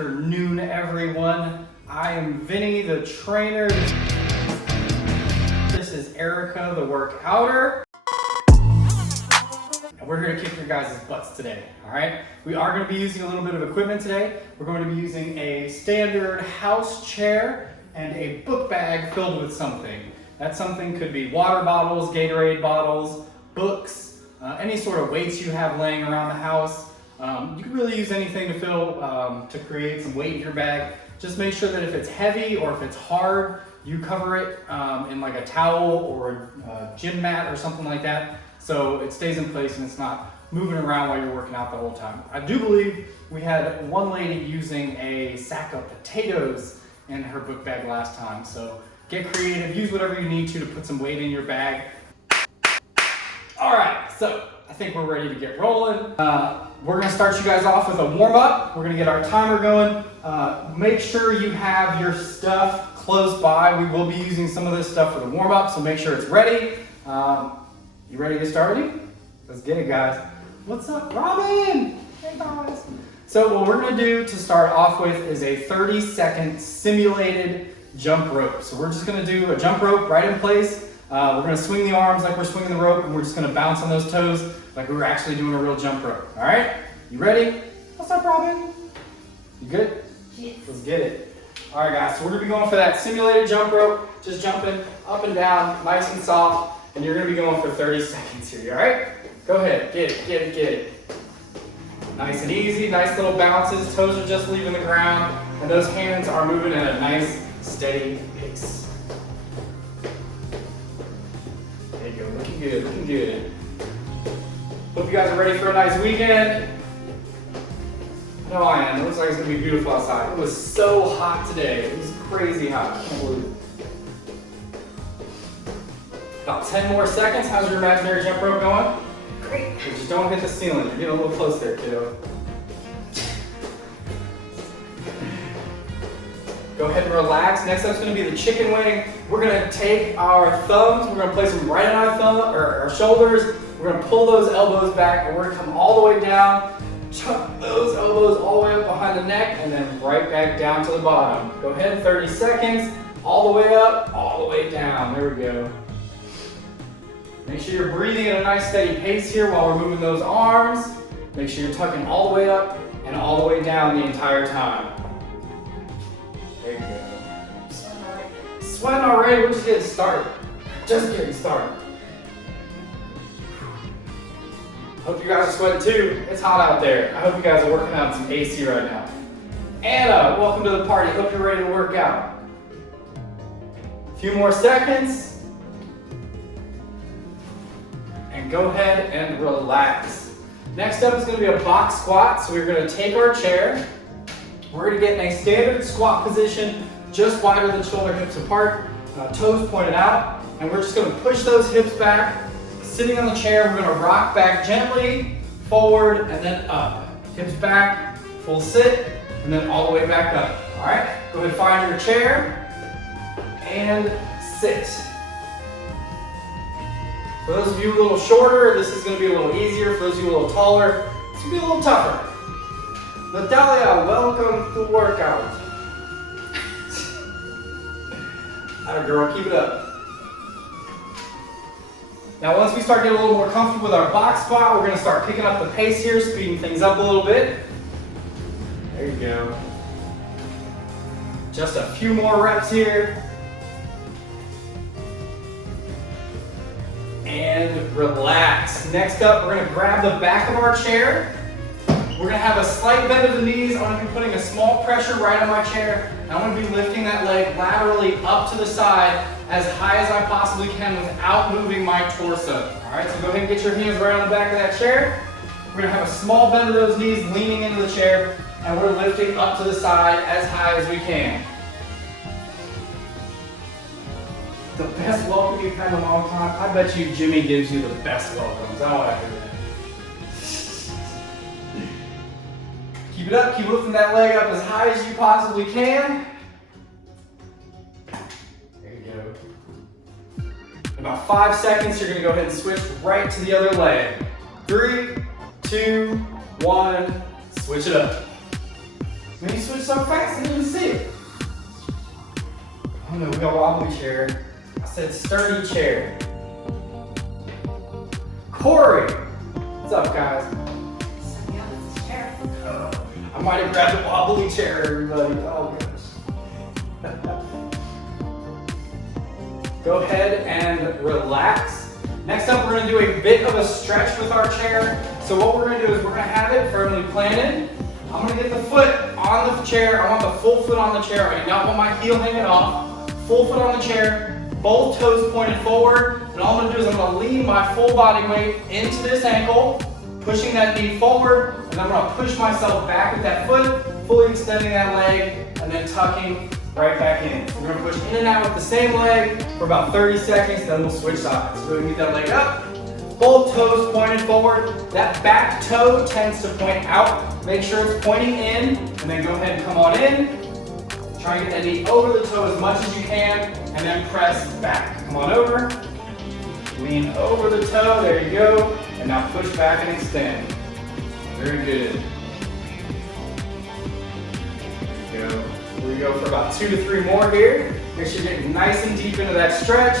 afternoon, everyone. I am Vinny, the trainer. This is Erika, the workouter. And we're here to kick your guys' butts today, all right? We are going to be using a little bit of equipment today. We're going to be using a standard house chair and a book bag filled with something. That something could be water bottles, Gatorade bottles, books, any sort of weights you have laying around the house. You can really use anything to fill, to create some weight in your bag. Just make sure that if it's heavy or if it's hard, you cover it in like a towel or a gym mat or something like that, so it stays in place and it's not moving around while you're working out the whole time. I do believe we had one lady using a sack of potatoes in her book bag last time, so get creative, use whatever you need to put some weight in your bag. All right, so I think we're ready to get rolling. We're gonna start you guys off with a warm up. We're gonna get our timer going. Make sure you have your stuff close by. We will be using some of this stuff for the warm up, so make sure it's ready. You ready to get started? Let's get it, guys. What's up, Robin? Hey, guys. So what we're gonna do to start off with is a 30-second simulated jump rope. So we're just gonna do a jump rope right in place. We're gonna swing the arms like we're swinging the rope, and we're just gonna bounce on those toes like we were actually doing a real jump rope. All right, you ready? What's up, Robin? You good? Yes. Let's get it. All right, guys, so we're gonna be going for that simulated jump rope, just jumping up and down, nice and soft, and you're gonna be going for 30 seconds here, you all right? Go ahead, get it, get it, get it. Nice and easy, nice little bounces, toes are just leaving the ground, and those hands are moving at a nice, steady pace. There you go, looking good, looking good. Hope you guys are ready for a nice weekend. I know I am. It looks like it's gonna be beautiful outside. It was so hot today. It was crazy hot. I can't believe it. About 10 more seconds. How's your imaginary jump rope going? Great. Just don't hit the ceiling. You're getting a little close there, kiddo. Go ahead and relax. Next up's gonna be the chicken wing. We're gonna take our thumbs, we're gonna place them right on our thumb or our shoulders. We're gonna pull those elbows back and we're gonna come all the way down, tuck those elbows all the way up behind the neck, and then right back down to the bottom. Go ahead, 30 seconds, all the way up, all the way down. There we go. Make sure you're breathing at a nice steady pace here while we're moving those arms. Make sure you're tucking all the way up and all the way down the entire time. There you go. Sweating already, we're just getting started. Just getting started. Hope you guys are sweating too. It's hot out there. I hope you guys are working out in some AC right now. Anna, welcome to the party. Hope you're ready to work out. A few more seconds. And go ahead and relax. Next up is going to be a box squat. So we're going to take our chair. We're going to get in a standard squat position, just wider than shoulder hips apart, toes pointed out. And we're just going to push those hips back. Sitting on the chair, we're going to rock back gently, forward, and then up. Hips back, full sit, and then all the way back up. All right, go ahead and find your chair, and sit. For those of you a little shorter, this is going to be a little easier. For those of you a little taller, it's going to be a little tougher. Natalia, welcome to workout. Atta girl, keep it up. Now once we start getting a little more comfortable with our box squat, we're going to start picking up the pace here, speeding things up a little bit. There you go. Just a few more reps here. And relax. Next up, we're going to grab the back of our chair. We're going to have a slight bend of the knees. I'm going to be putting a small pressure right on my chair. And I'm going to be lifting that leg laterally up to the side as high as I possibly can without moving my torso. All right, so go ahead and get your hands right on the back of that chair. We're gonna have a small bend of those knees, leaning into the chair, and we're lifting up to the side as high as we can. The best welcome you've had in a long time. I bet you Jimmy gives you the best welcomes. I want to hear that. Keep it up, keep lifting that leg up as high as you possibly can. In about 5 seconds, you're gonna go ahead and switch right to the other leg. 3, 2, 1, switch it up. Man, you switch so fast, I didn't even see it. Oh no, we got a wobbly chair. I said sturdy chair. Corey, what's up, guys? Yeah, that's a chair. I might have grabbed a wobbly chair, everybody. Oh gosh. Go ahead and relax. Next up, we're going to do a bit of a stretch with our chair. So what we're going to do is we're going to have it firmly planted. I'm going to get the foot on the chair. I want the full foot on the chair. I do not want my heel hanging off. Full foot on the chair, both toes pointed forward. And all I'm going to do is I'm going to lean my full body weight into this ankle, pushing that knee forward, and I'm going to push myself back with that foot, fully extending that leg, and then tucking right back in. So we're going to push in and out with the same leg for about 30 seconds, then we'll switch sides. So we get that leg up, both toes pointed forward. That back toe tends to point out. Make sure it's pointing in, and then go ahead and come on in. Try and get that knee over the toe as much as you can, and then press back. Come on over, lean over the toe, there you go, and now push back and extend. Very good. There you go. We go for about 2 to 3 more here. Make sure you're getting nice and deep into that stretch.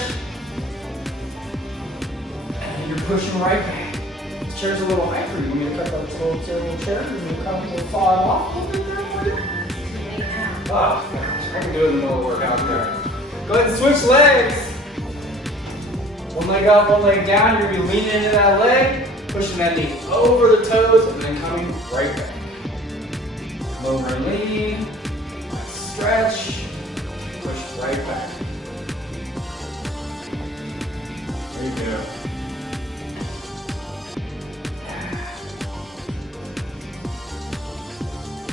And you're pushing right back. This chair's a little high for you. You need to cut that little chair. You need to come and fall off a little bit there for you. Oh, gosh, I can do it in the middle of the workout there. Go ahead and switch legs. One leg up, one leg down. You're going to be leaning into that leg, pushing that knee over the toes, and then coming right back. Come over and lean. Stretch. Push right back. There you go.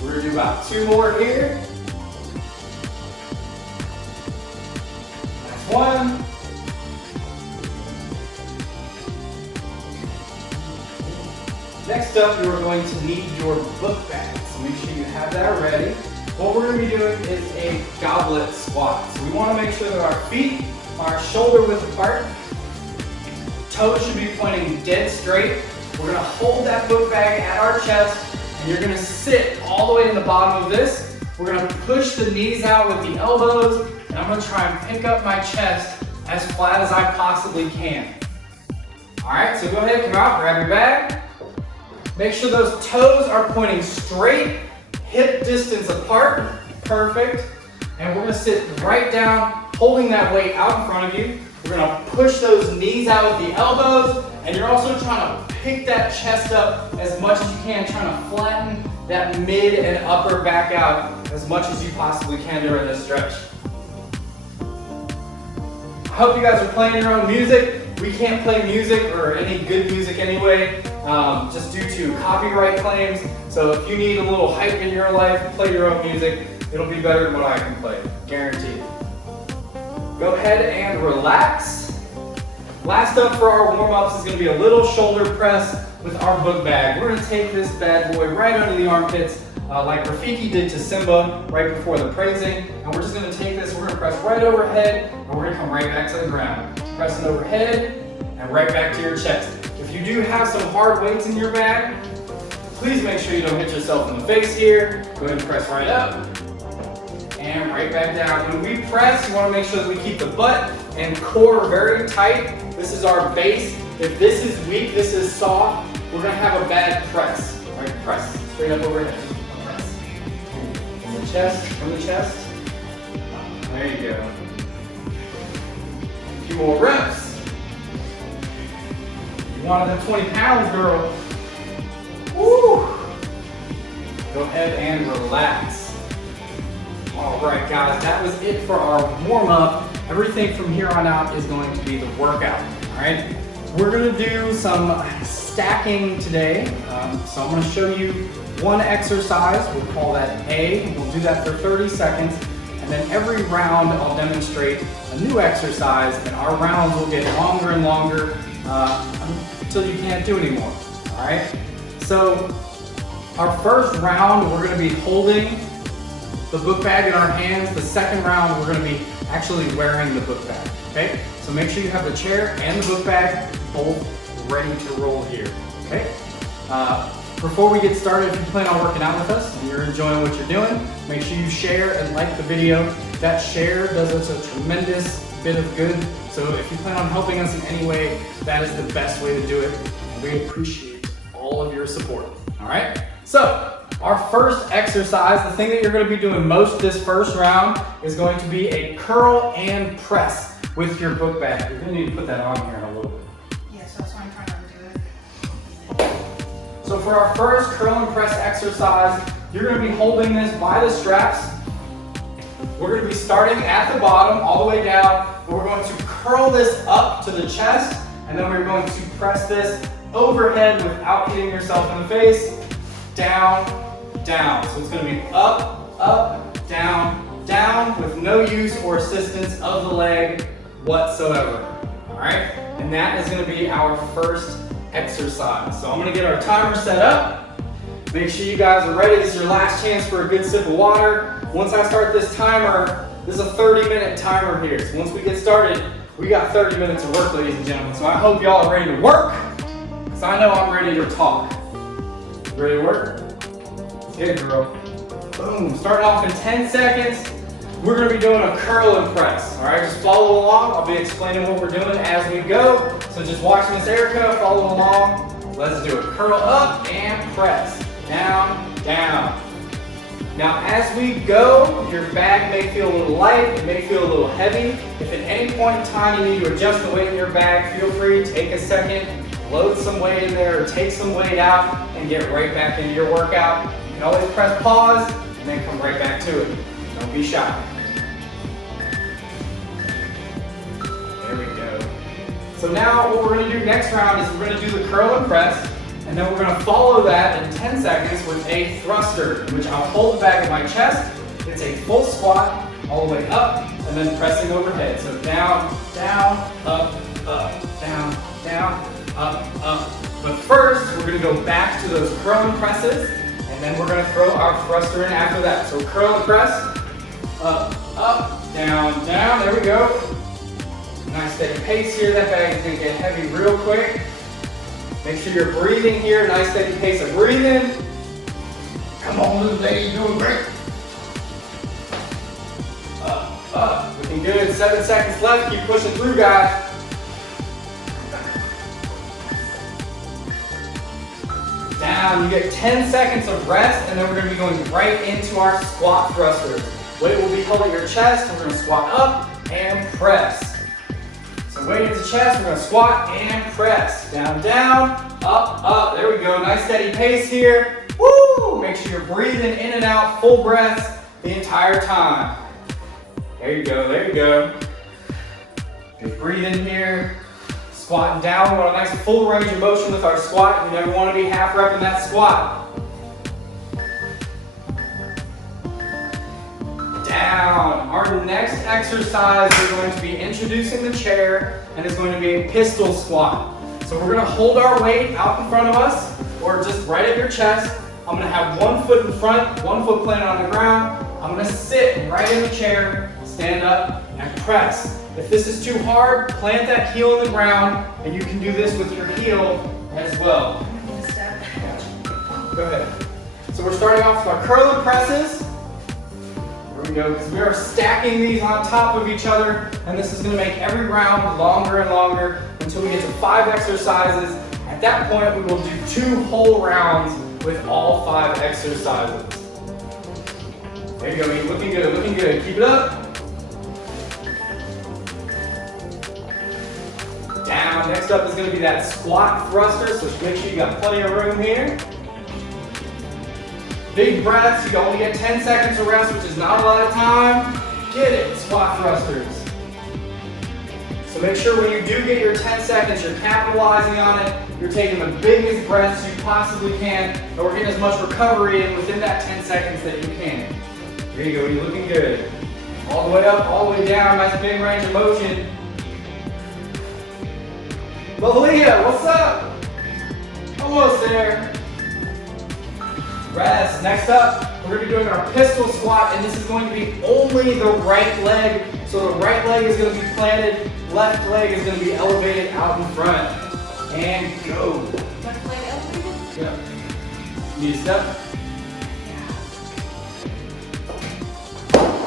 We're going to do about 2 more here. Last one. Next up, you are going to need your book bag. So make sure you have that ready. What we're going to be doing is a goblet squat. So we want to make sure that our feet are shoulder width apart. Toes should be pointing dead straight. We're going to hold that book bag at our chest, and you're going to sit all the way in the bottom of this. We're going to push the knees out with the elbows, and I'm going to try and pick up my chest as flat as I possibly can. All right, so go ahead, come out, grab your bag. Make sure those toes are pointing straight, hip distance apart. Perfect. And we're going to sit right down, holding that weight out in front of you. We're going to push those knees out with the elbows, and you're also trying to pick that chest up as much as you can, trying to flatten that mid and upper back out as much as you possibly can during this stretch. I hope you guys are playing your own music. We can't play music or any good music anyway, just due to copyright claims. So if you need a little hype in your life, play your own music. It'll be better than what I can play, guaranteed. Go ahead and relax. Last up for our warm-ups is going to be a little shoulder press with our book bag. We're going to take this bad boy right under the armpits, like Rafiki did to Simba right before the praising. And we're just going to take this, we're going to press right overhead, and we're going to come right back to the ground. Pressing overhead and right back to your chest. If you do have some hard weights in your bag, please make sure you don't hit yourself in the face here. Go ahead and press right up and right back down. When we press, you want to make sure that we keep the butt and core very tight. This is our base. If this is weak, this is soft, we're going to have a bad press. All right, press straight up overhead. Press. From the chest. There you go. A few more reps. You wanted them 20 pounds, girl. Woo! Go ahead and relax. All right, guys, that was it for our warm-up. Everything from here on out is going to be the workout, all right? We're gonna do some stacking today. So I'm gonna show you one exercise. We'll call that A. We'll do that for 30 seconds. And then every round I'll demonstrate a new exercise, and our rounds will get longer and longer until you can't do anymore, all right? So our first round, we're gonna be holding the book bag in our hands. The second round, we're gonna be actually wearing the book bag, okay? So make sure you have the chair and the book bag both ready to roll here, okay? Before we get started, if you plan on working out with us and you're enjoying what you're doing, make sure you share and like the video. That share does us a tremendous bit of good. So if you plan on helping us in any way, that is the best way to do it. And we appreciate all of your support. All right? So our first exercise, the thing that you're going to be doing most this first round, is going to be a curl and press with your book bag. You're going to need to put that on here in a little bit. Yeah, so that's why I'm trying not to do it. So for our first curl and press exercise, you're going to be holding this by the straps. We're going to be starting at the bottom all the way down. And we're going to curl this up to the chest, and then we're going to press this overhead without hitting yourself in the face. Down, down. So it's going to be up, up, down, down with no use or assistance of the leg whatsoever. All right? And that is going to be our first exercise. So I'm going to get our timer set up. Make sure you guys are ready. This is your last chance for a good sip of water. Once I start this timer, this is a 30-minute timer here. So once we get started, we got 30 minutes of work, ladies and gentlemen. So I hope y'all are ready to work, because I know I'm ready to talk. Ready to work? Let's get it, girl. Boom. Starting off in 10 seconds, we're going to be doing a curl and press. All right, just follow along. I'll be explaining what we're doing as we go. So just watch Miss Erika, follow along. Let's do it. Curl up and press. Down, down. Now as we go, your bag may feel a little light, it may feel a little heavy. If at any point in time you need to adjust the weight in your bag, feel free, take a second, load some weight in there, or take some weight out, and get right back into your workout. You can always press pause, and then come right back to it. Don't be shy. There we go. So now what we're going to do next round is we're going to do the curl and press. And then we're going to follow that in 10 seconds with a thruster, in which I'll hold the bag at my chest. It's a full squat all the way up and then pressing overhead. So down, down, up, down, down, up. But first, we're going to go back to those curl and presses, and then we're going to throw our thruster in after that. So curl and press, up, down, down. There we go. Nice steady pace here. That bag is going to get heavy real quick. Make sure you're breathing here, nice steady pace of breathing. Come on, little lady, you're doing great. Up, looking good. 7 seconds left, keep pushing through, guys. Down, you get 10 seconds of rest, and then we're gonna be going right into our squat thrusters. Weight will be held at your chest, and we're gonna squat up and press. So weight at the chest, we're going to squat and press. Down, down, up. There we go. Nice steady pace here. Woo! Make sure you're breathing in and out, full breaths the entire time. There you go, there you go. Just breathe in here. Squatting down. We want a nice full range of motion with our squat. You never want to be half rep in that squat. Down. Our next exercise, we're going to be introducing the chair, and it's going to be a pistol squat. So we're going to hold our weight out in front of us, or just right at your chest. I'm going to have one foot in front, one foot planted on the ground. I'm going to sit right in the chair, stand up, and press. If this is too hard, plant that heel in the ground, and you can do this with your heel as well. Go ahead. So we're starting off with our curl and presses. Here we go, because we are stacking these on top of each other, and this is going to make every round longer and longer until we get to 5 exercises. At that point, we will do 2 whole rounds with all 5 exercises. There you go, you're looking good, looking good. Keep it up. Down. Next up is going to be that squat thruster, so make sure you got plenty of room here. Big breaths, you can only get 10 seconds of rest, which is not a lot of time. Get it, squat thrusters. So make sure when you do get your 10 seconds, you're capitalizing on it, you're taking the biggest breaths you possibly can, and we're getting as much recovery in within that 10 seconds that you can. There you go, you're looking good. All the way up, all the way down, nice big range of motion. Malia, what's up? Almost there. Rest. Next up, we're going to be doing our pistol squat, and this is going to be only the right leg. So the right leg is going to be planted, left leg is going to be elevated out in front. And go. Left leg elevated? Yeah. Need a step?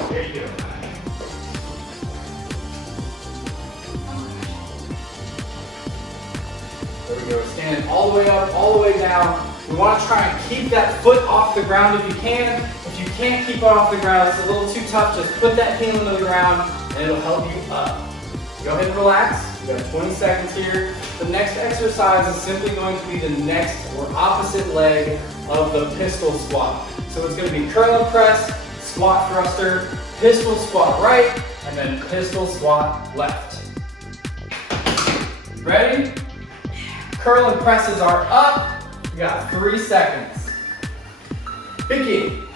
There you go. There we go. Stand all the way up, all the way down. We want to try and keep that foot off the ground if you can. If you can't keep it off the ground, it's a little too tough, just put that heel into the ground and it'll help you up. Go ahead and relax. You got 20 seconds here. The next exercise is simply going to be the next or opposite leg of the pistol squat. So it's going to be curl and press, squat thruster, pistol squat right, and then pistol squat left. Ready? Curl and presses are up. You got 3 seconds. Begin.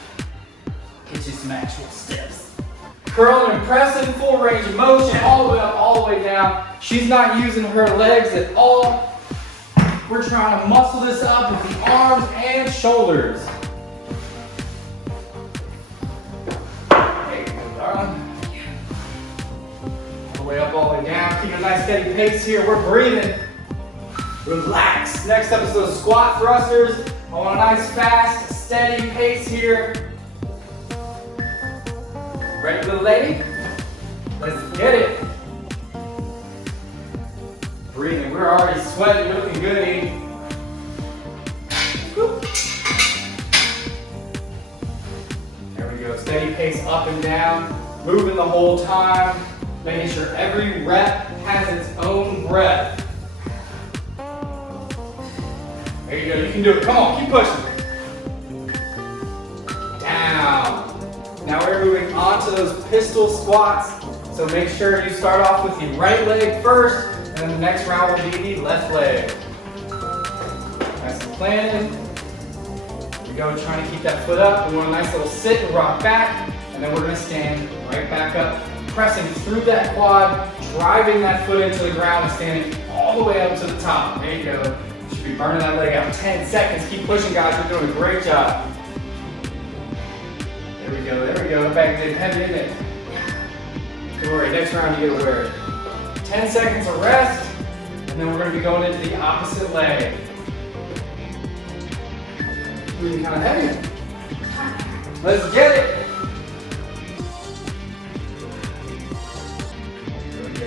Get you some actual steps. Curl and press in full range of motion, all the way up, all the way down. She's not using her legs at all. We're trying to muscle this up with the arms and shoulders. There you go, darling. All the way up, all the way down. Keep a nice steady pace here. We're breathing. Relax. Next up is those squat thrusters. I want a nice, fast, steady pace here. Ready, little lady? Let's get it. Breathing. We're already sweating. You're looking good, Amy. There we go. Steady pace up and down. Moving the whole time. Making sure every rep has its own breath. There you go. You can do it. Come on. Keep pushing. Down. Now we're moving on to those pistol squats. So make sure you start off with the right leg first, and then the next round will be the left leg. Nice and planted. Here we go, trying to keep that foot up. We want a nice little sit and rock back, and then we're gonna stand right back up, pressing through that quad, driving that foot into the ground and standing all the way up to the top. There you go. You should be burning that leg out. 10 seconds. Keep pushing, guys. You're doing a great job. There we go, there we go. That bag's in heavy, isn't it? Don't worry, next round you get to wear it. 10 seconds of rest, and then we're going to be going into the opposite leg. Moving kind of heavy. Let's get it. There we go.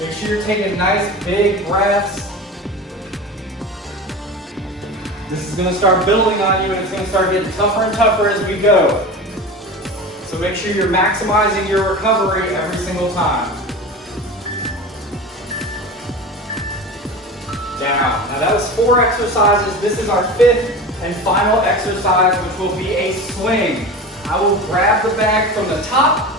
Make sure you're taking nice big breaths. This is going to start building on you, and it's going to start getting tougher and tougher as we go. So make sure you're maximizing your recovery every single time. Down. Now that was 4 exercises. This is our 5th and final exercise, which will be a swing. I will grab the bag from the top,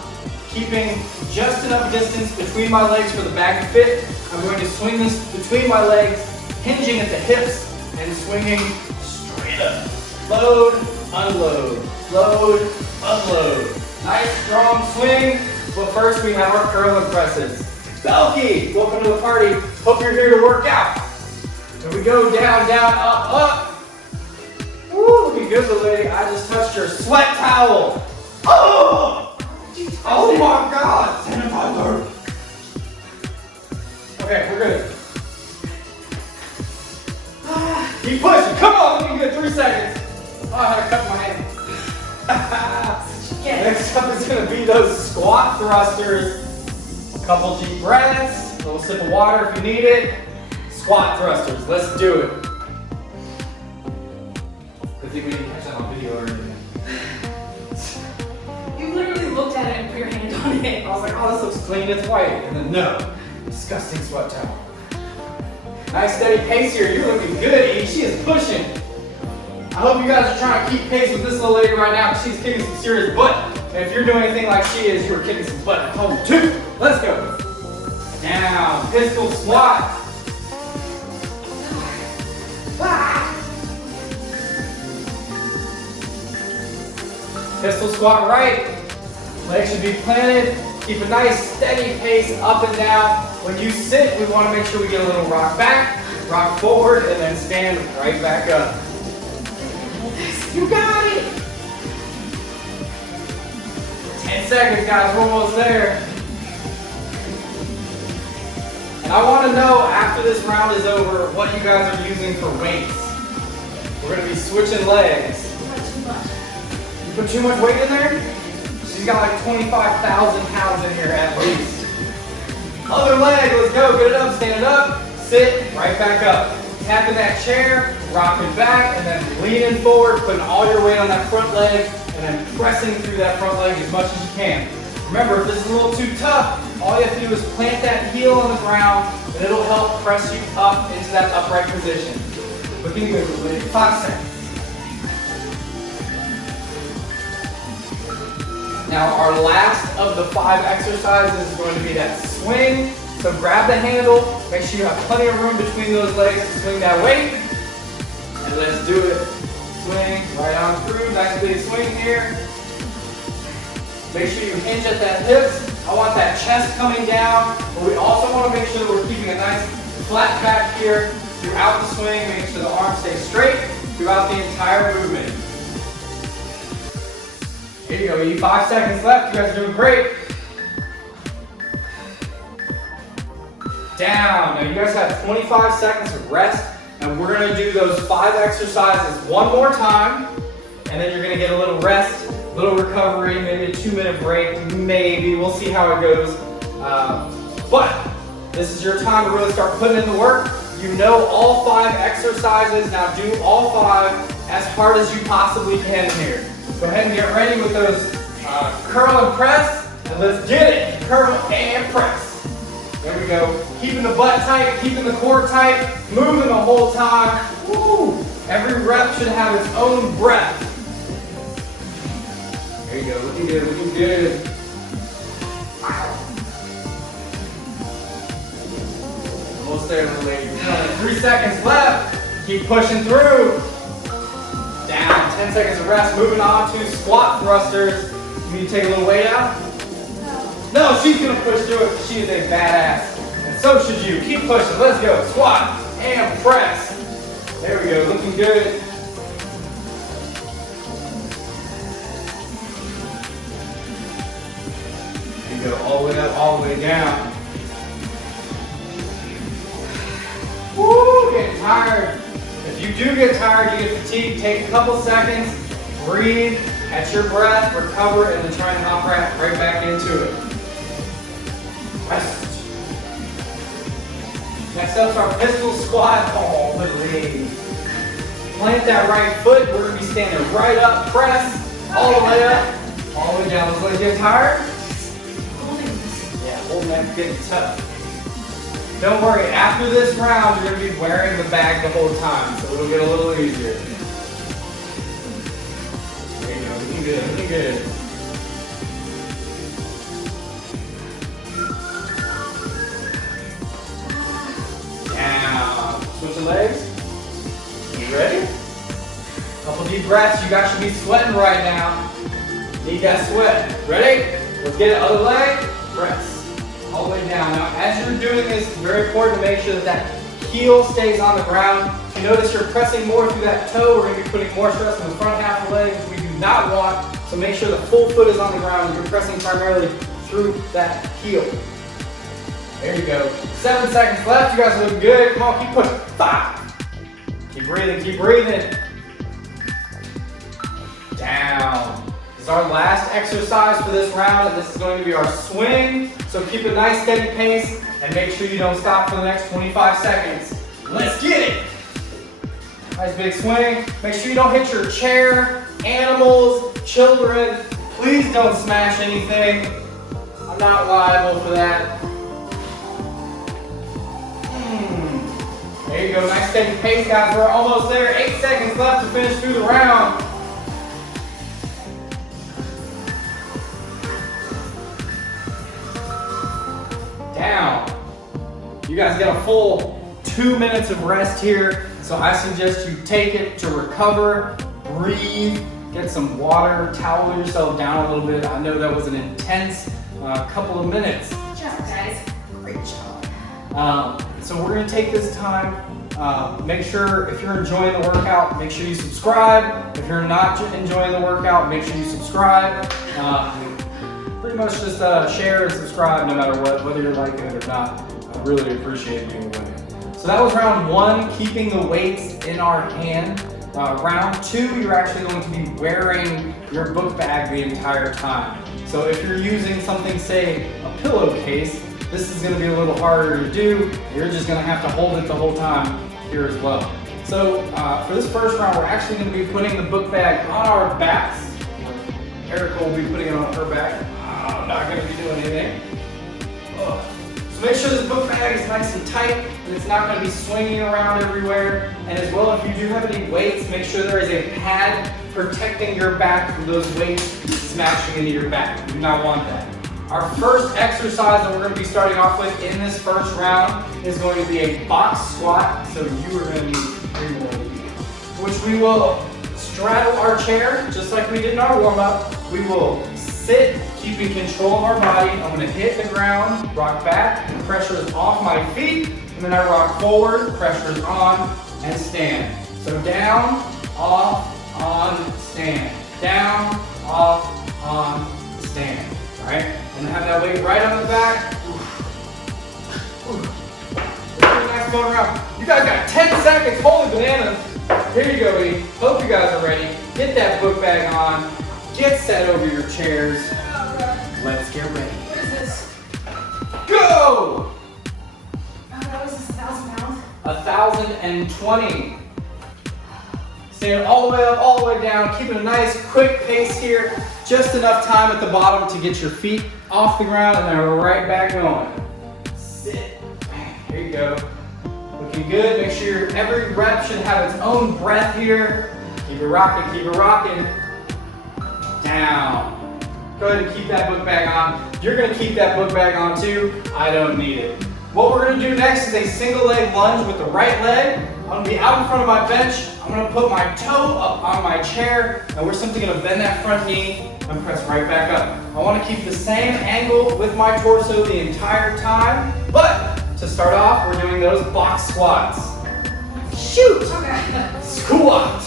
keeping just enough distance between my legs for the bag to fit. I'm going to swing this between my legs, hinging at the hips, and swinging straight up. Load, unload, load, unload. Nice strong swing, but first we have our curl and presses. Belky, welcome to the party. Hope you're here to work out. Here we go, down, down, up, up. Woo, looking good, little lady. I just touched your sweat towel. Oh, oh my God, sanitizer. Okay, we're good. Keep pushing. Come on, looking good. 3 seconds. Oh, I had to cut my hand. Next up is going to be those squat thrusters. A couple deep breaths. A little sip of water if you need it. Squat thrusters. Let's do it. Good thing we didn't catch that on video or anything. You literally looked at it and put your hand on it. I was like, oh, this looks clean. It's white. And then no. Disgusting sweat towel. Nice steady pace here. You're looking good, Edie. She is pushing. I hope you guys are trying to keep pace with this little lady right now because she's kicking some serious butt. And if you're doing anything like she is, you're kicking some butt at home too. Let's go. Down. Pistol squat. Pistol squat right. Legs should be planted. Keep a nice steady pace up and down. When you sit, we want to make sure we get a little rock back, rock forward, and then stand right back up. You got it! 10 seconds, guys. We're almost there. And I want to know, after this round is over, what you guys are using for weights. We're gonna be switching legs. You put too much weight in there? She's got like 25,000 pounds in here at least. Other leg, let's go. Get it up, stand it up, sit, right back up. Tapping that chair, rocking back, and then leaning forward, putting all your weight on that front leg, and then pressing through that front leg as much as you can. Remember, if this is a little too tough, all you have to do is plant that heel on the ground, and it'll help press you up into that upright position. Looking good, 5 seconds. Now our last of the 5 exercises is going to be that swing. So grab the handle, make sure you have plenty of room between those legs to swing that weight. And let's do it. Swing right on through, nice big swing here. Make sure you hinge at that hips. I want that chest coming down, but we also want to make sure that we're keeping a nice flat back here throughout the swing, making sure the arms stay straight throughout the entire movement. Here you go, you 5 seconds left, you guys are doing great. Down, now you guys have 25 seconds of rest, and we're gonna do those 5 exercises one more time, and then you're gonna get a little rest, a little recovery, maybe a 2-minute break, maybe, we'll see how it goes. But this is your time to really start putting in the work. You know all 5 exercises, now do all 5 as hard as you possibly can here. Go ahead and get ready with those curl and press, and let's get it. Curl and press. There we go. Keeping the butt tight, keeping the core tight, moving the whole time. Woo! Every rep should have its own breath. There you go. Looking good, looking good. Wow. Almost there, little lady. 3 seconds left. Keep pushing through. Down, 10 seconds of rest. Moving on to squat thrusters. You need to take a little weight out? No, she's gonna push through it because she is a badass. And so should you. Keep pushing. Let's go. Squat and press. There we go. Looking good. There you go. All the way up, all the way down. Woo! Getting tired. If you do get tired, you get fatigued, take a couple seconds, breathe, catch your breath, recover, and then try and hop right back into it. Rest. Next up is our pistol squat. Oh, lovely. Plant that right foot. We're going to be standing right up, press, all the way up, all the way down. Those legs get tired? Yeah, holding that getting tough. Don't worry, after this round, you're going to be wearing the bag the whole time, so it'll get a little easier. There you go, looking good, looking good. Down. Switch the legs. You ready? Couple deep breaths. You guys should be sweating right now. Need that sweat. Ready? Let's get it. Other leg. Press. All the way down. Now, as you're doing this, it's very important to make sure that that heel stays on the ground. If you notice you're pressing more through that toe, we're going to be putting more stress on the front half of the leg, which we do not want. So make sure the full foot is on the ground. You're pressing primarily through that heel. There you go. 7 seconds left. You guys are looking good. Come on, keep pushing. 5. Keep breathing, keep breathing. Down. This is our last exercise for this round, and this is going to be our swing. So keep a nice steady pace and make sure you don't stop for the next 25 seconds. Let's get it. Nice big swing. Make sure you don't hit your chair, animals, children. Please don't smash anything. I'm not liable for that. There you go, nice steady pace, guys. We're almost there. 8 seconds left to finish through the round. Down. You guys get a full 2 minutes of rest here, so I suggest you take it to recover, breathe, get some water, towel yourself down a little bit. I know that was an intense couple of minutes. Good job, guys. Great job. So we're going to take this time, make sure if you're enjoying the workout, make sure you subscribe. If you're not enjoying the workout, make sure you subscribe. Pretty much just share and subscribe no matter what, whether you're liking it or not. I really appreciate you. So that was round 1, keeping the weights in our hand. round 2, you're actually going to be wearing your book bag the entire time. So if you're using something, say a pillowcase, this is going to be a little harder to do. You're just going to have to hold it the whole time here as well. So for this first round, we're actually going to be putting the book bag on our backs. Erika will be putting it on her back. I'm not going to be doing anything. Ugh. So make sure this book bag is nice and tight and it's not going to be swinging around everywhere. And as well, if you do have any weights, make sure there is a pad protecting your back from those weights smashing into your back. You do not want that. Our first exercise that we're going to be starting off with in this first round is going to be a box squat. So you are going to need 3 more of these, which we will straddle our chair just like we did in our warm-up. We will sit, keeping control of our body. I'm going to hit the ground, rock back, pressure is off my feet, and then I rock forward, pressure is on, and stand. So down, off, on, stand. Down, off, on, stand. All right? And have that weight right on the back. Nice going around. You guys got 10 seconds. Holy bananas. Here you go, E. Hope you guys are ready. Get that book bag on. Get set over your chairs. Let's get ready. What is this? Go! That was just 1,000 pounds. 1,020. Stand all the way up, all the way down. Keeping a nice quick pace here. Just enough time at the bottom to get your feet off the ground and then right back going. Sit. Here you go. Looking good. Make sure every rep should have its own breath here. Keep it rocking, keep it rocking. Down. Go ahead and keep that book bag on. You're going to keep that book bag on too. I don't need it. What we're going to do next is a single leg lunge with the right leg. I'm going to be out in front of my bench. I'm going to put my toe up on my chair, and we're simply going to bend that front knee and press right back up. I want to keep the same angle with my torso the entire time, but to start off, we're doing those box squats. Shoot! Okay. Squat.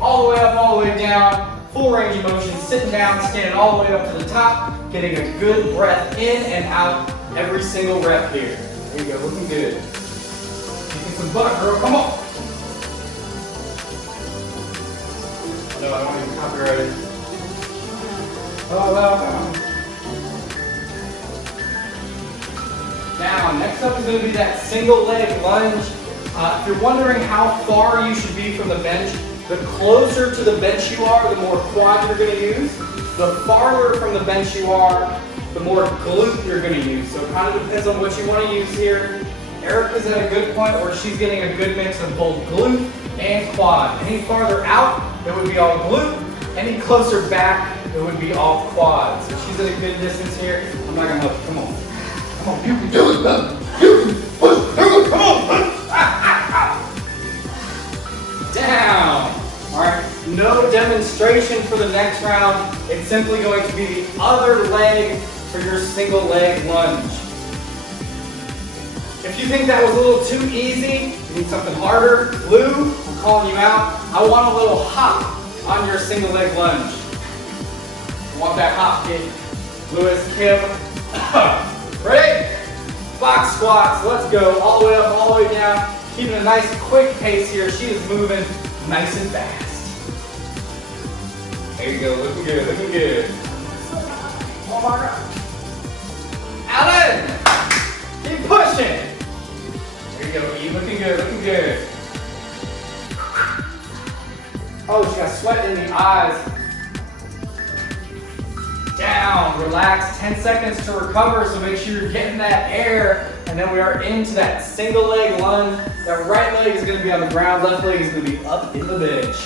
All the way up, all the way down. Full range of motion, sitting down, standing all the way up to the top, getting a good breath in and out every single rep here. There you go, looking good. Kicking some butt, girl, come on. Oh, no, I don't even copyright it. Oh, well. Down. Next up is going to be that single leg lunge. If you're wondering how far you should be from the bench, the closer to the bench you are, the more quad you're going to use. The farther from the bench you are, the more glute you're going to use. So it kind of depends on what you want to use here. Erika's at a good point where she's getting a good mix of both glute and quad. Any farther out, it would be all glute. Any closer back, it would be all quad. So she's at a good distance here. I'm not going to help you. Come on. Come on, you can do it, man. You can push through it. Come on. Down. All right. No demonstration for the next round. It's simply going to be the other leg for your single leg lunge. If you think that was a little too easy, you need something harder, Lou, I'm calling you out. I want a little hop on your single leg lunge. I want that hop, kid. Lewis, Kim. Ready? Box squats, let's go. All the way up, all the way down. Keeping a nice quick pace here. She is moving nice and fast. There you go, looking good, looking good. Oh my God. Alan, keep pushing. There you go, E, looking good, looking good. Oh, she got sweat in the eyes. Down, relax, 10 seconds to recover, so make sure you're getting that air, and then we are into that single leg lunge. That right leg is going to be on the ground, left leg is going to be up in the bench.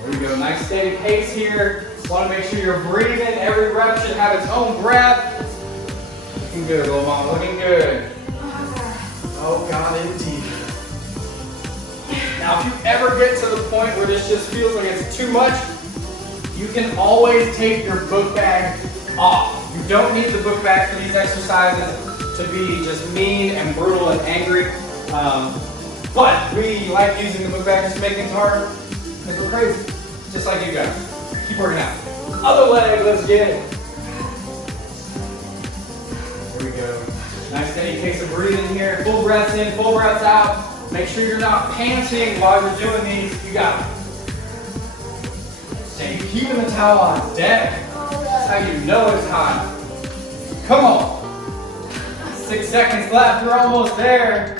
There we go, nice steady pace here. Want to make sure you're breathing. Every rep should have its own breath. Looking good, little mama, looking good. Oh God, indeed. Now, if you ever get to the point where this just feels like it's too much, you can always take your book bag off. You don't need the book bag for these exercises to be just mean and brutal and angry. But we like using the book bag just to make things harder because we're crazy, just like you guys. Keep working out. Other leg, let's get it. There we go. Nice steady pace of breathing here. Full breaths in, full breaths out. Make sure you're not panting while you're doing these. You got it. Stay keeping the towel on deck. That's how you know it's time. Come on. 6 seconds left. We're almost there.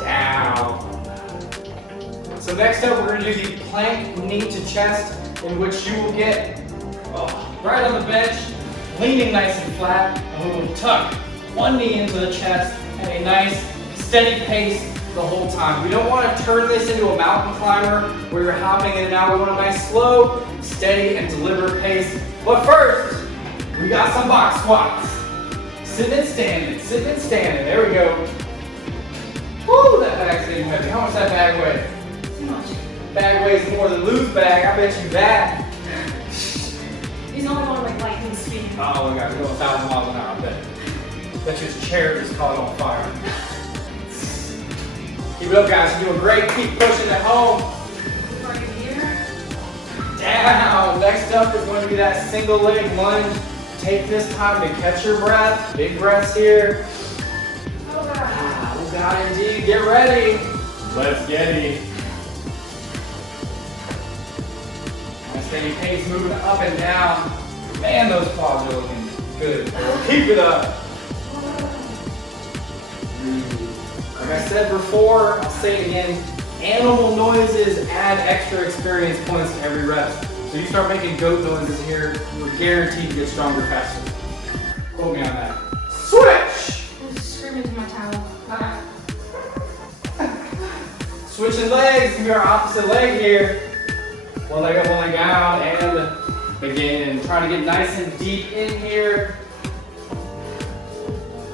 Down. So next up, we're going to do the plank knee to chest, in which you will get right on the bench, leaning nice and flat, and we will tuck one knee into the chest at a nice steady pace the whole time. We don't want to turn this into a mountain climber where you're hopping in and out. We want a nice slow, steady, and deliberate pace. But first, we got some box squats. Sitting and standing, sitting and standing. There we go. Woo, that bag's getting heavy. How much that bag weigh? Too much. Bag weighs more than Lou's bag. I bet you that. He's only going like lightning speed. Oh my God, we're going 1,000 miles an hour. I bet. Bet you his chair just caught on fire. Keep it up, guys. You're doing great. Keep pushing it home. Right here. Down. Next up is going to be that single leg lunge. Take this time to catch your breath. Big breaths here. Oh God. Oh God, indeed. Get ready. Let's get it. Nice steady pace, moving up and down. Man, those quads are looking good. Keep it up. Like I said before, I'll say it again. Animal noises add extra experience points to every rep. So you start making goat noises here, you're guaranteed to get stronger faster. Quote me on that. Switch! I'm just screaming to my towel. Switching legs, give me our opposite leg here. One leg up, one leg down, and again. Trying to get nice and deep in here.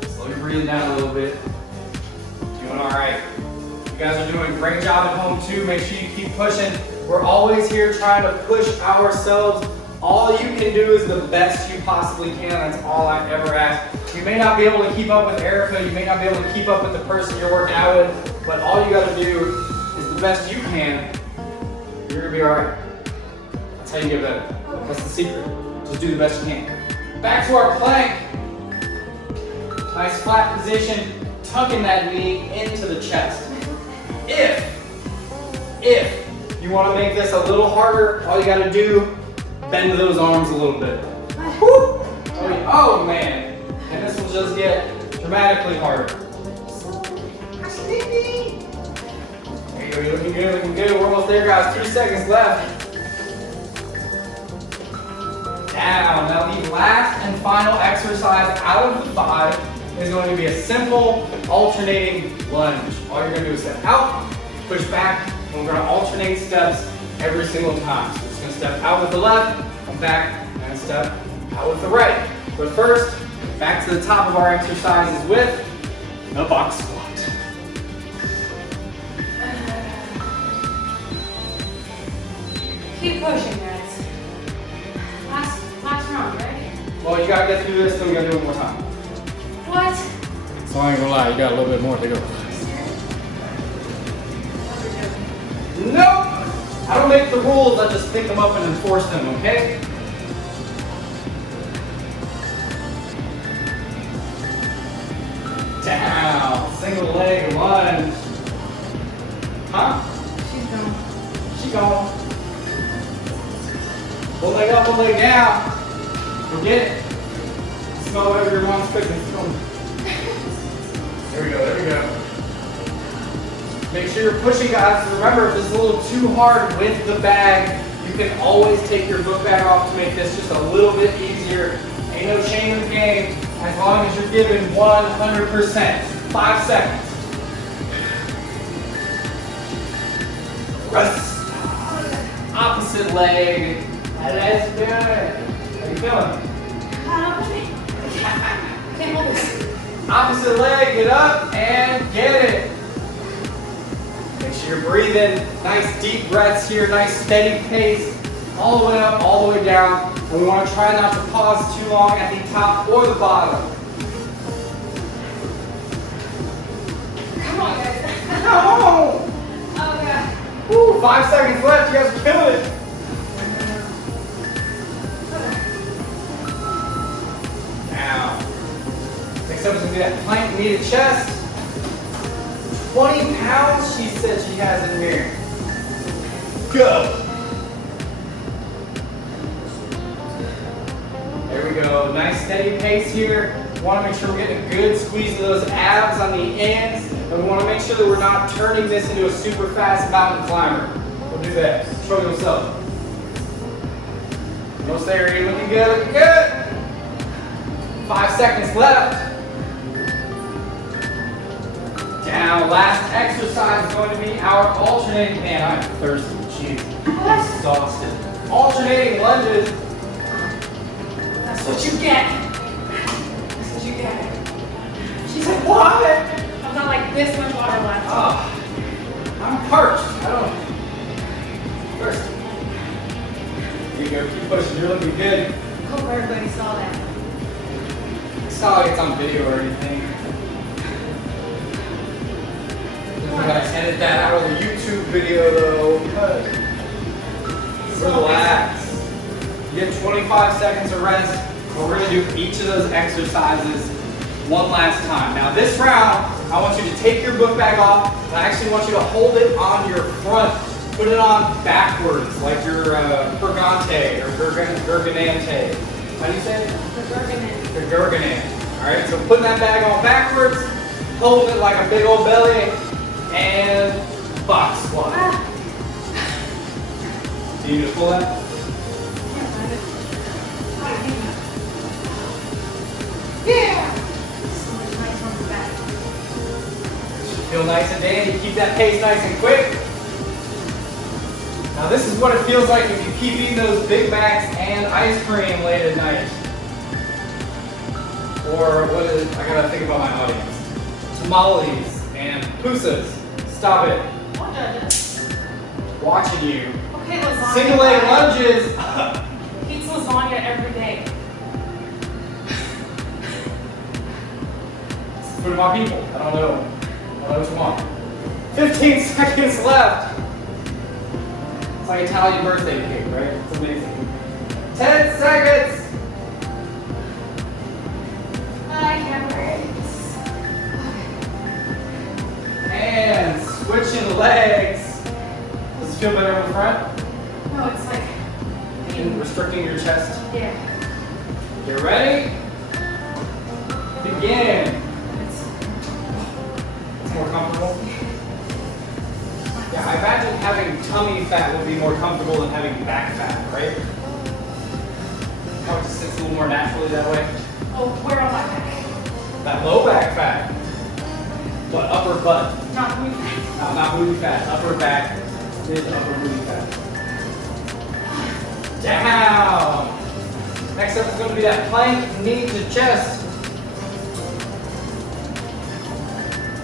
Slowly breathe down a little bit. Doing all right. You guys are doing a great job at home too. Make sure you keep pushing. We're always here trying to push ourselves. All you can do is the best you possibly can. That's all I ever ask. You may not be able to keep up with Erika. You may not be able to keep up with the person you're working out with, but all you got to do is the best you can. You're gonna be all right. That's how you get better. That's the secret. Just do the best you can. Back to our plank. Nice flat position. Tucking that knee into the chest. If you want to make this a little harder, all you got to do, bend those arms a little bit. Woo! Oh man, and this will just get dramatically harder. There you go, you're looking good, looking good. We're almost there, guys. 3 seconds left. Down. Now the last and final exercise out of the 5 is going to be a simple alternating lunge. All you're going to do is step out, push back, and we're going to alternate steps every single time. So we're just going to step out with the left, come back, and step out with the right. But first, back to the top of our exercises with the box squat. Keep pushing, guys. Last round, right? Well, you got to get through this, then we got to do it one more time. What? So I ain't gonna lie, you got a little bit more to go. Nope! I don't make the rules, I just think them up and enforce them, okay? Down, single leg lunge. Huh? She's gone. She gone. One leg up, one leg down. Forget it. Smell whatever your mom's cooking. There we go, there we go. Make sure you're pushing, guys. Remember, if it's a little too hard with the bag, you can always take your book bag off to make this just a little bit easier. Ain't no shame in the game, as long as you're giving 100%. 5 seconds. Rest. Opposite leg. Let's do it. How you feeling? Can't hold this. Opposite leg, get up and get it. Make sure you're breathing. Nice deep breaths here, nice steady pace. All the way up, all the way down. And we want to try not to pause too long at the top or the bottom. Come on, guys. Come on! Oh, God. Woo, 5 seconds left, you guys are killing it. Now. 6 Next up is gonna be that plank knee to chest. 20 pounds, she said she has in here. Go. There we go. Nice steady pace here. Want to make sure we're getting a good squeeze of those abs on the ends. And we want to make sure that we're not turning this into a super fast mountain climber. We'll do that. Show yourself. Almost there. You're looking good. Looking good. 5 seconds left. Down. Last exercise is going to be our alternating. Man, I'm thirsty. Jeez. I'm exhausted. Alternating lunges. That's what you get. That's what you get. She said, what? I've got like this much water left. Oh, I'm parched. I don't. First. There you go. Keep pushing. You're looking good. I hope everybody saw that. It's not like it's on video or anything. I gotta edit that out of the YouTube video though. Relax. You get 25 seconds of rest. We're gonna do each of those exercises one last time. Now this round, I want you to take your book bag off, and I actually want you to hold it on your front. Put it on backwards, like your Pergante or Gurganante. How do you say it? The Gurganant. Alright, so putting that bag on backwards, holding it like a big old belly, and box squat. Do you need to pull that? Yeah! So much nice on the back. Feel nice and dandy. Keep that pace nice and quick. Now this is what it feels like if you keep eating those Big Macs and ice cream late at night. Or what is, I gotta think about my audience. Tamales and pusas. Stop it. What judges? Watching you. Okay, lasagna. Single leg lunges. Eats lasagna every day. Food of my people. I don't know what you want. 15 seconds left. It's like Italian birthday cake, right? It's amazing. 10 seconds. I can't wait. And switching legs. Does it feel better in the front? No, it's like. And restricting your chest. Yeah. You ready? Begin. It's More comfortable? Yeah, I imagine having tummy fat would be more comfortable than having back fat, right? Probably just sits a little more naturally that way. oh, where on my back? That low back fat. But upper butt. Not moving. No, not booty fat. Upper back. Mid upper booty fat. Down. Next up is going to be that plank knee to chest.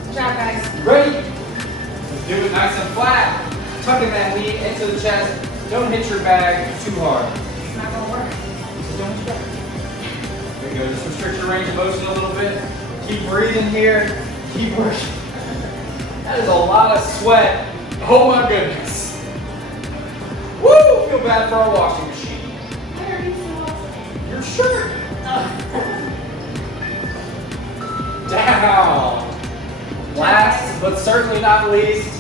Good job, guys. Ready? Let's do it nice and flat. Tucking that knee into the chest. Don't hit your bag too hard. It's not gonna work. Just don't hit your bag. There you go. Just restrict your range of motion a little bit. Keep breathing here. Keep working. That is a lot of sweat. Oh my goodness. Woo! Feel bad for our washing machine. Where are you so Your shirt. Down. Last but certainly not least,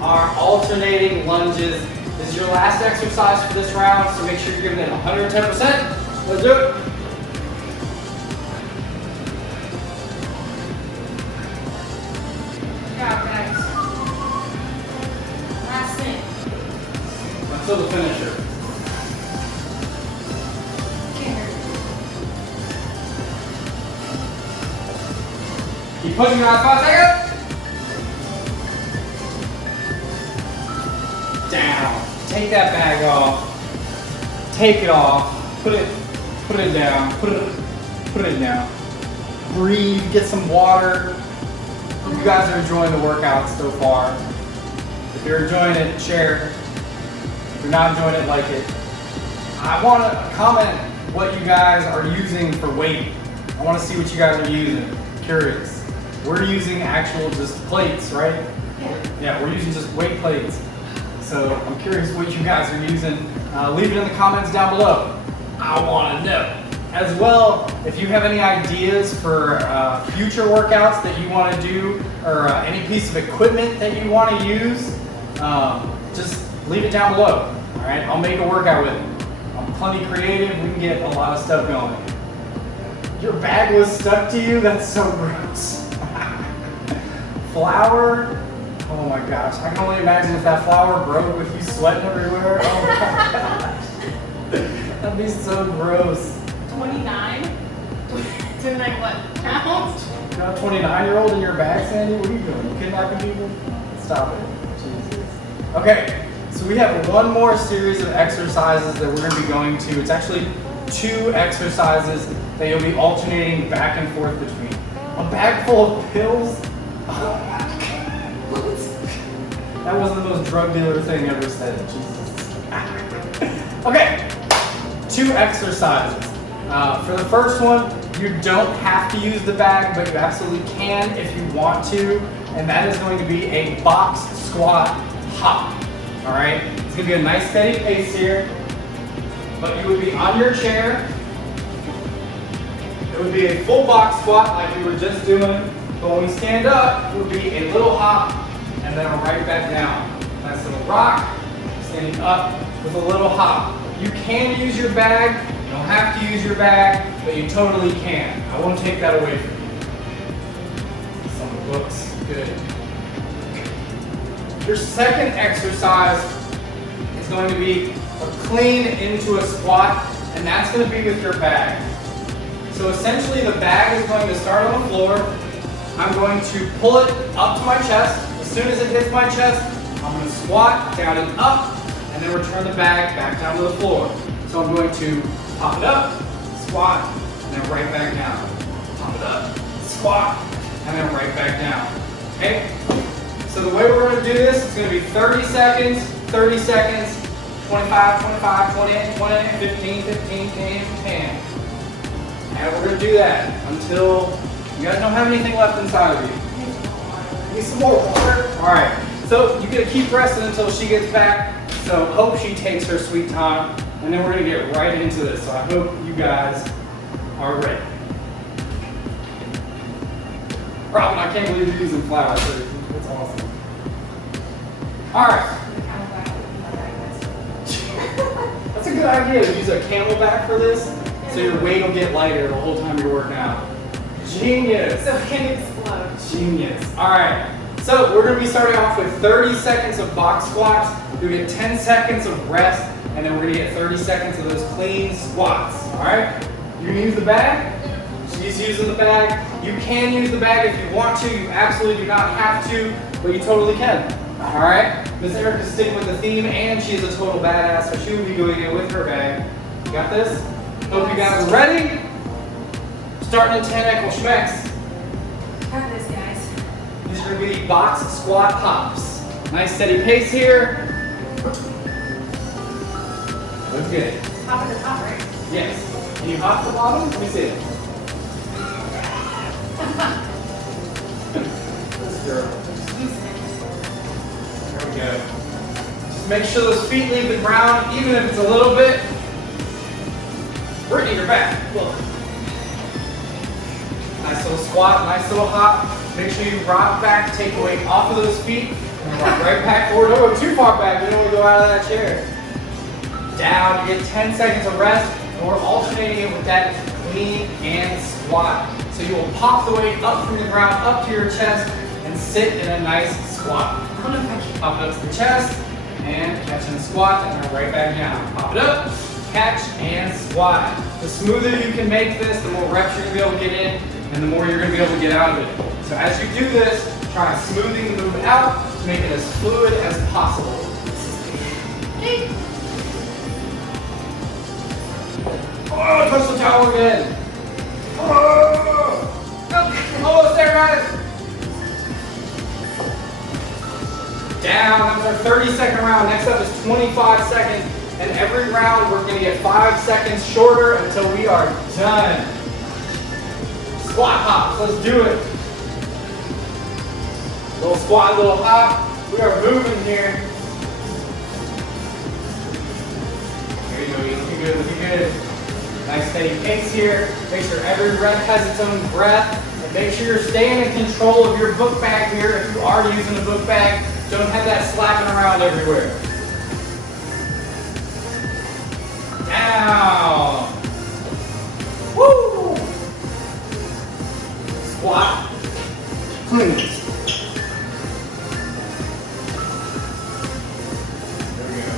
our alternating lunges. This is your last exercise for this round, so make sure you're giving it 110%. Let's do it. Good job, guys. Last thing. Until the finisher. Keep pushing around 5 seconds. Down. Take that bag off. Take it off. Put it down. Put it down. Breathe. Get some water. You guys are enjoying the workout so far. If you're enjoying it, share. If you're not enjoying it, like it. I want to comment what you guys are using for weight. I want to see what you guys are using. Curious. We're using actual just plates, right? Yeah, we're using just weight plates. So I'm curious what you guys are using. Leave it in the comments down below. I want to know. As well, if you have any ideas for future workouts that you want to do, or any piece of equipment that you want to use, just leave it down below. All right, I'll make a workout with it. I'm plenty creative. We can get a lot of stuff going. Your bag was stuck to you? That's so gross. Flour? Oh my gosh, I can only imagine if that flour broke with you sweating everywhere. Oh my gosh. That'd be so gross. 29? 29 what? Pounds? You got a 29-year-old in your bag, Sandy? What are you doing? You kidnapping people? Stop it. Jesus. Okay, so we have one more series of exercises that we're going to be going to. It's actually 2 exercises that you'll be alternating back and forth between. A bag full of pills? Oh my God. That wasn't the most drug dealer thing ever said. Jesus. Okay, 2 exercises. For the first one, you don't have to use the bag, but you absolutely can if you want to, and that is going to be a box squat hop. All right, it's going to be a nice steady pace here, but you would be on your chair. It would be a full box squat like we were just doing, but when we stand up, it would be a little hop and then a right back down. Nice little rock, standing up with a little hop. You can use your bag. You don't have to use your bag, but you totally can. I won't take that away from you. Some looks good. Your second exercise is going to be a clean into a squat, and that's going to be with your bag. So essentially the bag is going to start on the floor. I'm going to pull it up to my chest. As soon as it hits my chest, I'm going to squat down and up, and then return the bag back down to the floor. So I'm going to pop it up, squat, and then right back down. Pop it up, squat, and then right back down. Okay? So the way we're going to do this is going to be 30 seconds, 30 seconds, 25, 25, 20, 20, 15, 15, 10, 10. And we're going to do that until you guys don't have anything left inside of you. Need some more water? Alright, so you're going to keep resting until she gets back. So hope she takes her sweet time. And then we're going to get right into this. So I hope you guys are ready. Robin, I can't believe you're using flour. That's awesome. Alright. That's a good idea to use a camelback for this. So your weight will get lighter the whole time you're working out. Genius. So it can explode. Genius. All right. So we're going to be starting off with 30 seconds of box squats. You'll get 10 seconds of rest, and then we're going to get 30 seconds of those clean squats. All right. You're going to use the bag. She's using the bag. You can use the bag if you want to. You absolutely do not have to, but you totally can. All right. Miss Erika's sticking with the theme, and she is a total badass, so she will be doing it with her bag. You got this? Hope you guys are ready. Starting in 10 equal schmecks. Got this, guys. These are going to be box squat hops. Nice steady pace here. Looks good. Hop at the top, right? Yes. Can you hop the bottom? Let me see it. This girl. There we go. Just make sure those feet leave the ground, even if it's a little bit. Brittany, you're back. Look. Nice little squat, nice little hop. Make sure you rock back, take the weight off of those feet, and rock right back forward. Don't go too far back, we don't want to go out of that chair. Down, you get 10 seconds of rest, and we're alternating it with that clean and squat. So you will pop the weight up from the ground, up to your chest, and sit in a nice squat. Pop it up to the chest, and catch in a squat, and then right back down. Pop it up, catch, and squat. The smoother you can make this, the more reps you're going to be able to get in, and the more you're going to be able to get out of it. So as you do this, try smoothing the move out to make it as fluid as possible. Oh, touch the towel again. Oh, almost there, guys. Down, that's our 30-second round. Next up is 25 seconds. And every round, we're going to get 5 seconds shorter until we are done. Squat hops, let's do it. Little squat, little hop. We are moving here. There you go, looking good, looking good. Nice steady pace here. Make sure every rep has its own breath. And make sure you're staying in control of your book bag here. If you are using a book bag, don't have that slapping around everywhere. Down. Woo! Squat. Cleans. There we go.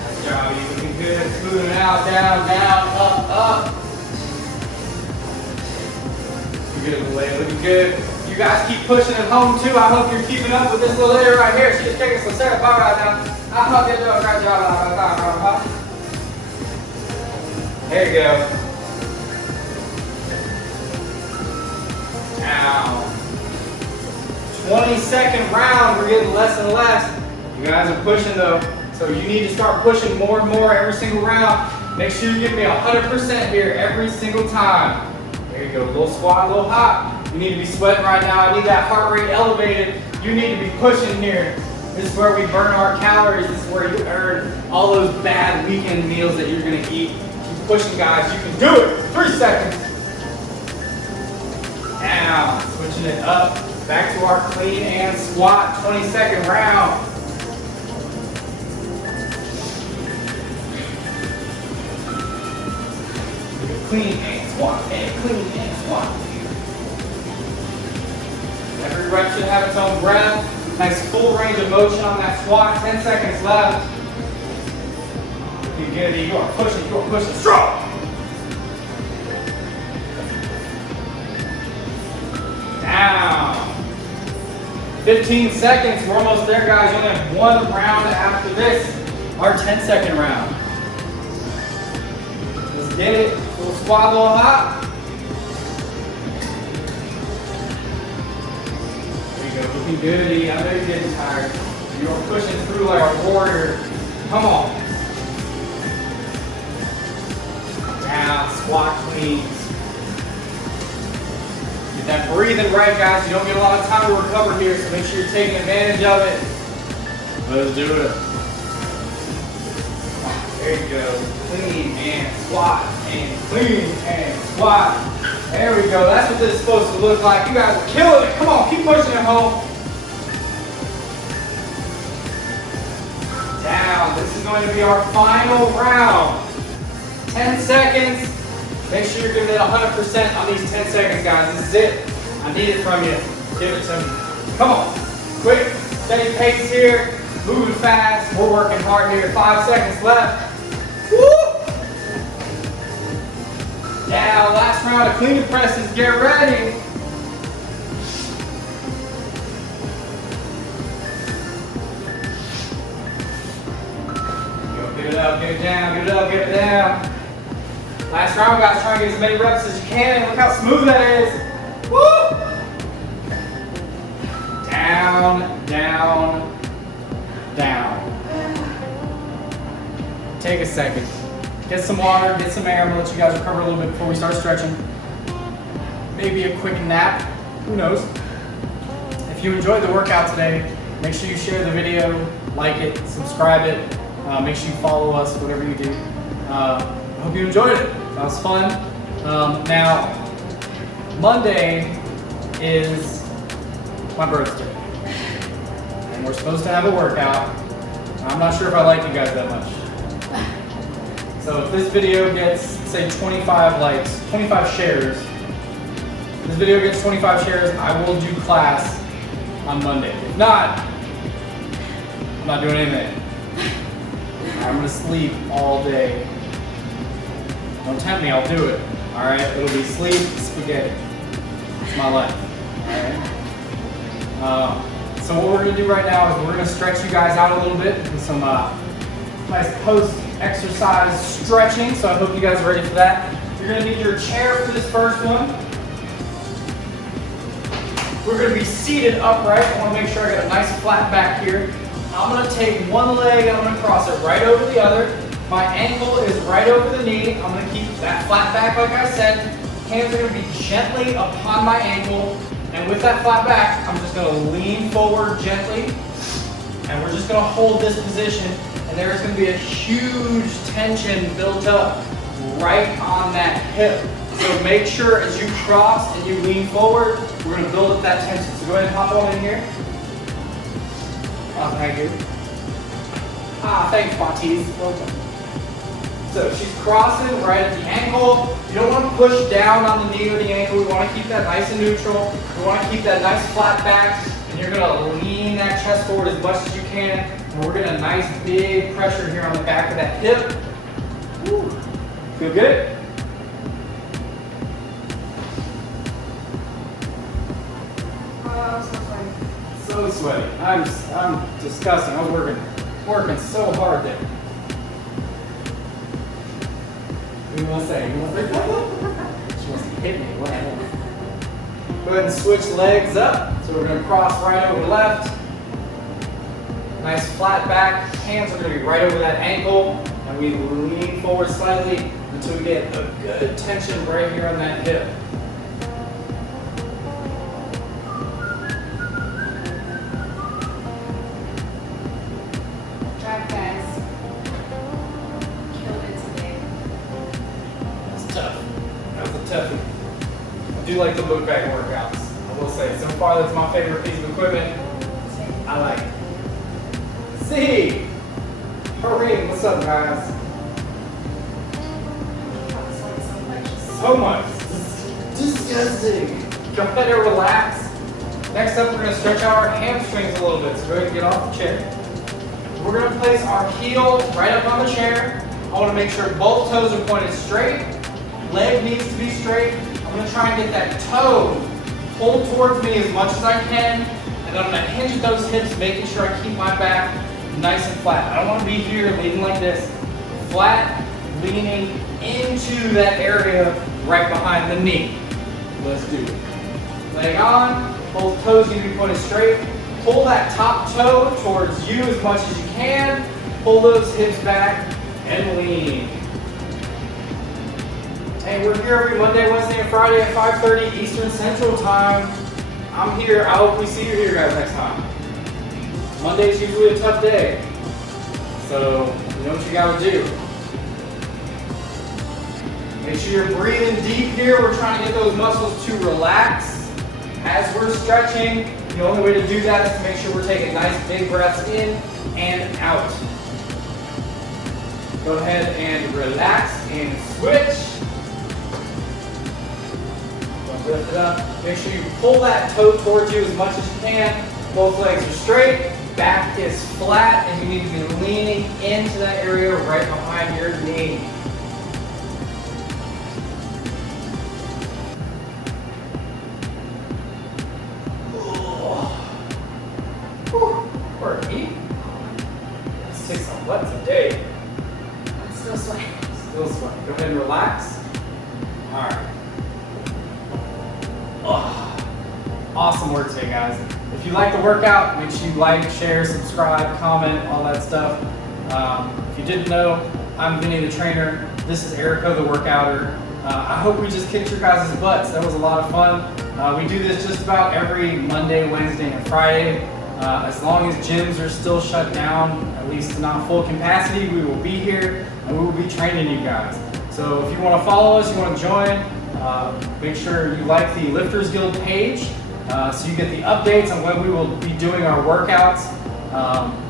Nice job. You looking good. Smoothing it out. Down, down, up. Good, Malaya, looking good. You guys keep pushing it home too. I hope you're keeping up with this little lady right here. She's taking some Sarah bar right now. I hope you're doing a great job. There you go. Now, 20-second round. We're getting less and less. You guys are pushing though, so you need to start pushing more and more every single round. Make sure you give me 100% here every single time. There you go, a little squat, a little hop. You need to be sweating right now. I need that heart rate elevated. You need to be pushing here. This is where we burn our calories. This is where you earn all those bad weekend meals that you're gonna eat. Keep pushing, guys. You can do it. 3 seconds. Now, switching it up. Back to our clean and squat 20-second round. Clean and squat, and clean and squat. Every rep should have its own breath. Nice full range of motion on that squat. 10 seconds left. You get it. You are pushing strong. Down. 15 seconds. We're almost there, guys. You only have 1 round after this. Our 10-second round. Let's get it. Little squat, little hop. There you go, looking good. I know you're getting tired. You're pushing through like a warrior. Come on. Down, squat cleans. Get that breathing right, guys. You don't get a lot of time to recover here, so make sure you're taking advantage of it. Let's do it. There you go. Clean and squat and clean and squat. There we go. That's what this is supposed to look like. You guys are killing it. Come on, keep pushing it home. Down. This is going to be our final round. 10 seconds. Make sure you're giving it 100% on these 10 seconds, guys. This is it. I need it from you. Give it to me. Come on. Quick, steady pace here. Moving fast. We're working hard here. 5 seconds left. Woo! Now, last round of clean and presses. Get ready. Go, get it up, get it down, get it up, get it down. Last round, guys. Try and get as many reps as you can. And look how smooth that is. Woo! Down, down, down. Take a second. Get some water, get some air. I'm gonna let you guys recover a little bit before we start stretching. Maybe a quick nap, who knows? If you enjoyed the workout today, make sure you share the video, like it, subscribe it, make sure you follow us, whatever you do. Hope you enjoyed it. That was fun. Now, Monday is my birthday. And we're supposed to have a workout. I'm not sure if I like you guys that much. So if this video gets, say, 25 likes, 25 shares, if this video gets 25 shares, I will do class on Monday. If not, I'm not doing anything. I'm gonna sleep all day. Don't tempt me, I'll do it. All right, it'll be sleep, spaghetti. It's my life, all right? So what we're gonna do right now is we're gonna stretch you guys out a little bit with some nice post-exercise stretching. So I hope you guys are ready for that. You're gonna need your chair for this first one. We're gonna be seated upright. I wanna make sure I got a nice flat back here. I'm gonna take one leg and I'm gonna cross it right over the other. My ankle is right over the knee. I'm gonna keep that flat back like I said. Hands are gonna be gently upon my ankle. And with that flat back, I'm just gonna lean forward gently. And we're just gonna hold this position. And there's gonna be a huge tension built up right on that hip. So make sure as you cross and you lean forward, we're gonna build up that tension. So go ahead and hop on in here. Thank you. Thanks, Batis. Welcome. So she's crossing right at the ankle. You don't want to push down on the knee or the ankle. We want to keep that nice and neutral. We want to keep that nice flat back. And you're going to lean that chest forward as much as you can. And we're getting a nice big pressure here on the back of that hip. Woo. Feel good? So sweaty. I'm disgusting. I was working so hard there. What do you want to say? She wants to hit me. What the hell? Go ahead and switch legs up. So we're going to cross right over left. Nice flat back. Hands are going to be right over that ankle. And we lean forward slightly until we get a good tension right here on that hip. I do like the book bag workouts. I will say, so far that's my favorite piece of equipment. I like it. See, hurry, what's up, guys? So much. Disgusting. Go ahead and relax. Next up, we're going to stretch out our hamstrings a little bit. So go ahead and get off the chair. We're going to place our heel right up on the chair. I want to make sure both toes are pointed straight. Leg needs to be straight. I'm going to try and get that toe pulled towards me as much as I can. And then I'm going to hinge at those hips, making sure I keep my back nice and flat. I don't want to be here leaning like this. Flat, leaning into that area right behind the knee. Let's do it. Leg on. Both toes need to be pointed straight. Pull that top toe towards you as much as you can. Pull those hips back and lean. Hey, we're here every Monday, Wednesday, and Friday at 5:30 Eastern Central Time. I'm here. I hope we see you here, guys, next time. Monday's usually a tough day. So, you know what you gotta do. Make sure you're breathing deep here. We're trying to get those muscles to relax. As we're stretching, the only way to do that is to make sure we're taking nice big breaths in and out. Go ahead and relax and switch. Lift it up. Make sure you pull that toe towards you as much as you can. Both legs are straight. Back is flat, and you need to be leaning into that area right behind your knee. Poor me. 6 on what today? I'm still sweating. Still sweating. Go ahead and relax. All right. Oh, awesome work today, guys. If you like the workout, make sure you like, share, subscribe, comment, all that stuff. If you didn't know, I'm Vinny the trainer. This is Erika the workouter. I hope we just kicked your guys' butts. That was a lot of fun. We do this just about every Monday, Wednesday, and Friday. As long as gyms are still shut down, at least not full capacity, we will be here and we will be training you guys. So if you want to follow us, you want to join, make sure you like the Lifters Guild page so you get the updates on when we will be doing our workouts.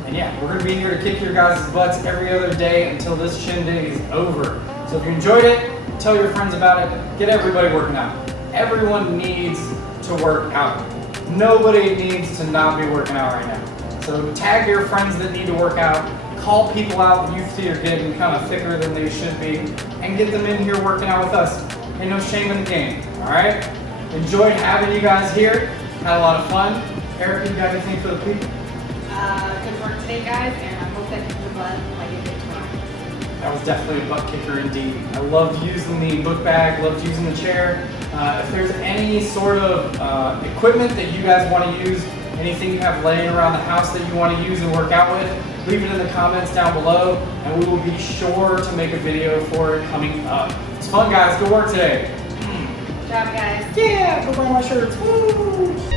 And yeah, we're going to be here to kick your guys' butts every other day until this shindig is over. So if you enjoyed it, tell your friends about it. Get everybody working out. Everyone needs to work out. Nobody needs to not be working out right now. So tag your friends that need to work out. Call people out that you see are getting kind of thicker than they should be, and get them in here working out with us. Ain't no shame in the game, all right? Enjoyed having you guys here. Had a lot of fun. Erika, you got anything for the people? Good work today, guys, and I hope that kicked your butt like it did tomorrow. That was definitely a butt kicker indeed. I loved using the book bag, loved using the chair. If there's any sort of equipment that you guys want to use, anything you have laying around the house that you want to use and work out with, leave it in the comments down below, and we will be sure to make a video for it coming up. It's fun, guys. Good work today. Good job, guys. Yeah, go buy my shirts. Woo!